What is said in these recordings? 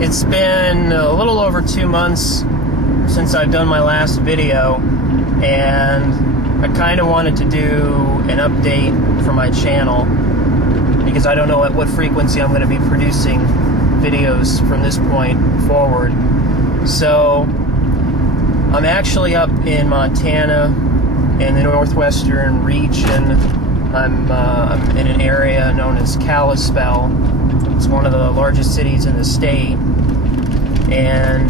It's been a little over 2 months since I've done my last video, and I kind of wanted to do an update for my channel because I don't know at what frequency I'm going to be producing videos from this point forward. So I'm actually up in Montana in the northwestern region. I'm in an area known as Kalispell. It's one of the largest cities in the state, and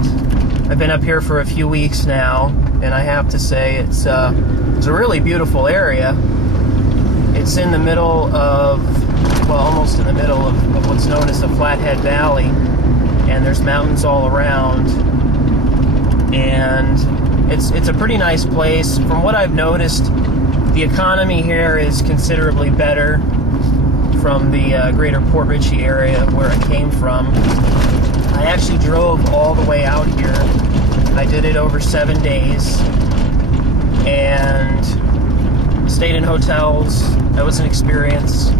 I've been up here for a few weeks now, and I have to say it's a really beautiful area. It's in the middle of, well, almost in the middle of what's known as the Flathead Valley, and there's mountains all around, and it's a pretty nice place. From what I've noticed, the economy here is considerably better from the greater Port Richey area where I came from. I actually drove all the way out here. I did it over 7 days and stayed in hotels. That was an experience.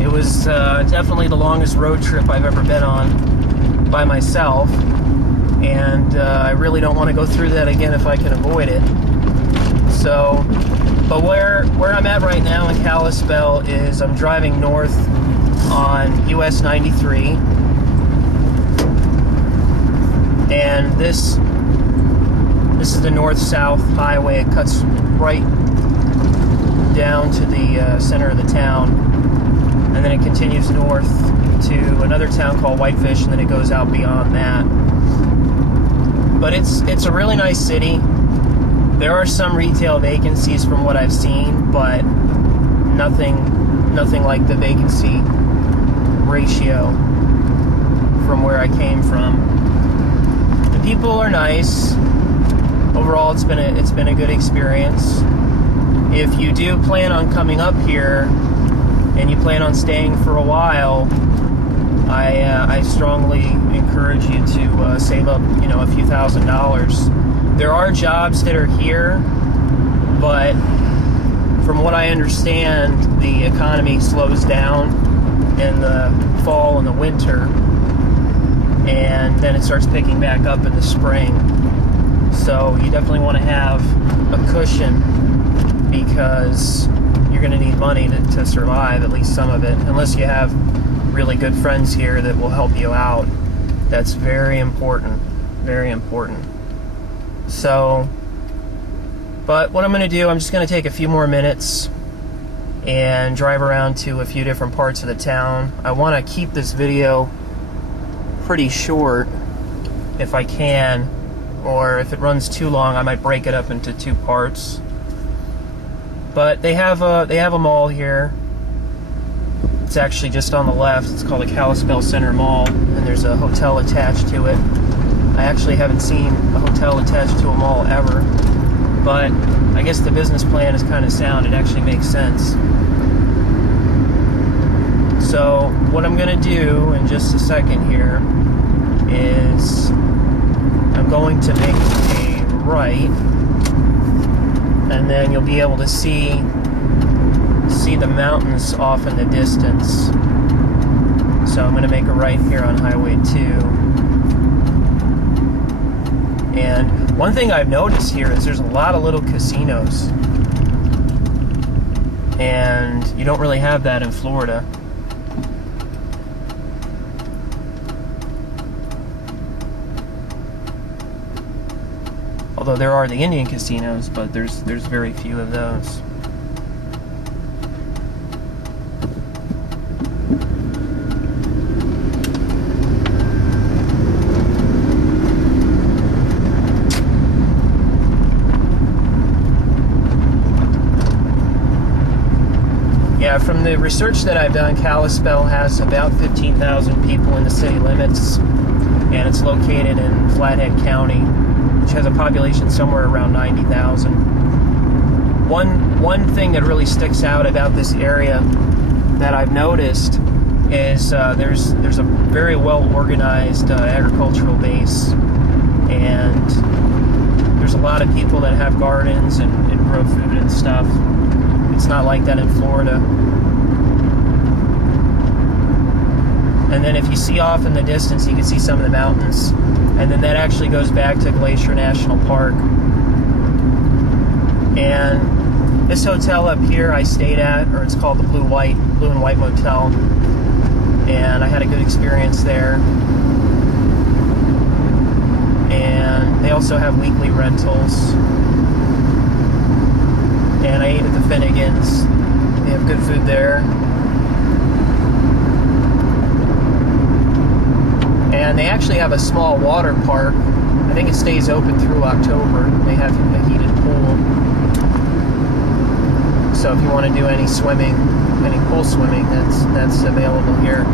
It was definitely the longest road trip I've ever been on by myself, and I really don't want to go through that again if I can avoid it. So, but where I'm at right now in Kalispell is I'm driving north on US 93, and this is the north-south highway. It cuts right down to the center of the town, and then it continues north to another town called Whitefish, and then it goes out beyond that. But it's a really nice city. There are some retail vacancies from what I've seen, but nothing like the vacancy ratio from where I came from. The people are nice. Overall, it's been a good experience. If you do plan on coming up here and you plan on staying for a while, I strongly encourage you to save up, a few $1,000s. There are jobs that are here, but from what I understand, the economy slows down in the fall and the winter, and then it starts picking back up in the spring. So you definitely want to have a cushion, because you're going to need money to survive, at least some of it, unless you have really good friends here that will help you out. That's very important, very important. So, but what I'm going to do, I'm just going to take a few more minutes and drive around to a few different parts of the town. I want to keep this video pretty short if I can, or if it runs too long, I might break it up into 2 parts. But they have a mall here. It's actually just on the left. It's called the Kalispell Center Mall, and there's a hotel attached to it. I actually haven't seen a hotel attached to a mall ever, but I guess the business plan is kind of sound. It actually makes sense. So what I'm going to do in just a second here is I'm going to make a right, and then you'll be able to see the mountains off in the distance. So I'm going to make a right here on Highway 2. And one thing I've noticed here is there's a lot of little casinos, and you don't really have that in Florida. Although there are the Indian casinos, but there's very few of those. Yeah, from the research that I've done, Kalispell has about 15,000 people in the city limits, and it's located in Flathead County, which has a population somewhere around 90,000. One thing that really sticks out about this area that I've noticed is there's a very well organized agricultural base, and there's a lot of people that have gardens and grow food and stuff. It's not like that in Florida. And then if you see off in the distance, you can see some of the mountains. And then that actually goes back to Glacier National Park. And this hotel up here I stayed at, or it's called the Blue and White Motel. And I had a good experience there. And they also have weekly rentals. And I ate at the Finnegan's. They have good food there. And they actually have a small water park. I think it stays open through October. They have a heated pool. So if you want to do any swimming, any pool swimming, that's available here.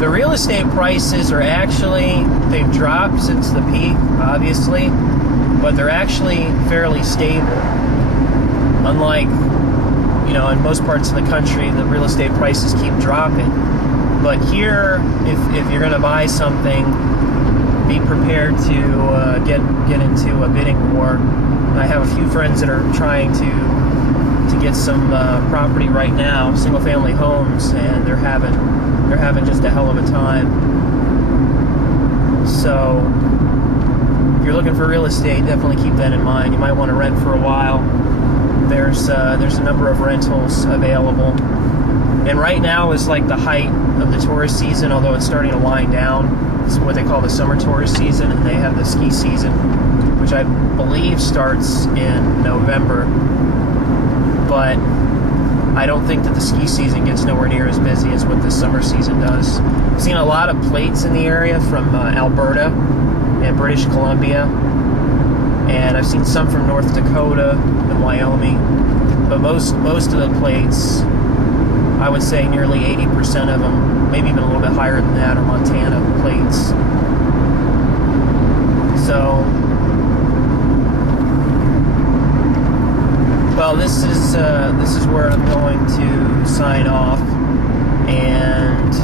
The real estate prices are actually, they've dropped since the peak, obviously, but they're actually fairly stable. Unlike, in most parts of the country, the real estate prices keep dropping. But here, if you're going to buy something, be prepared to get into a bidding war. I have a few friends that are trying to get some property right now, single-family homes, and they're having just a hell of a time. So if you're looking for real estate, definitely keep that in mind. You might want to rent for a while. There's a number of rentals available. And right now is like the height of the tourist season, although it's starting to wind down. It's what they call the summer tourist season, and they have the ski season, which I believe starts in November. But I don't think that the ski season gets nowhere near as busy as what the summer season does. I've seen a lot of plates in the area from Alberta and British Columbia, and I've seen some from North Dakota and Wyoming. But most of the plates, I would say nearly 80% of them, maybe even a little bit higher than that, are Montana plates. So, well, this is where I'm going to sign off, and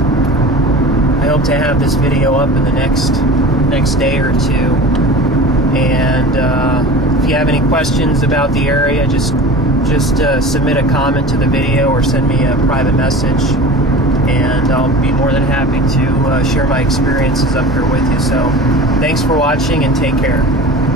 I hope to have this video up in the next day or two. And if you have any questions about the area, just submit a comment to the video or send me a private message, and I'll be more than happy to share my experiences up here with you. So thanks for watching, and take care.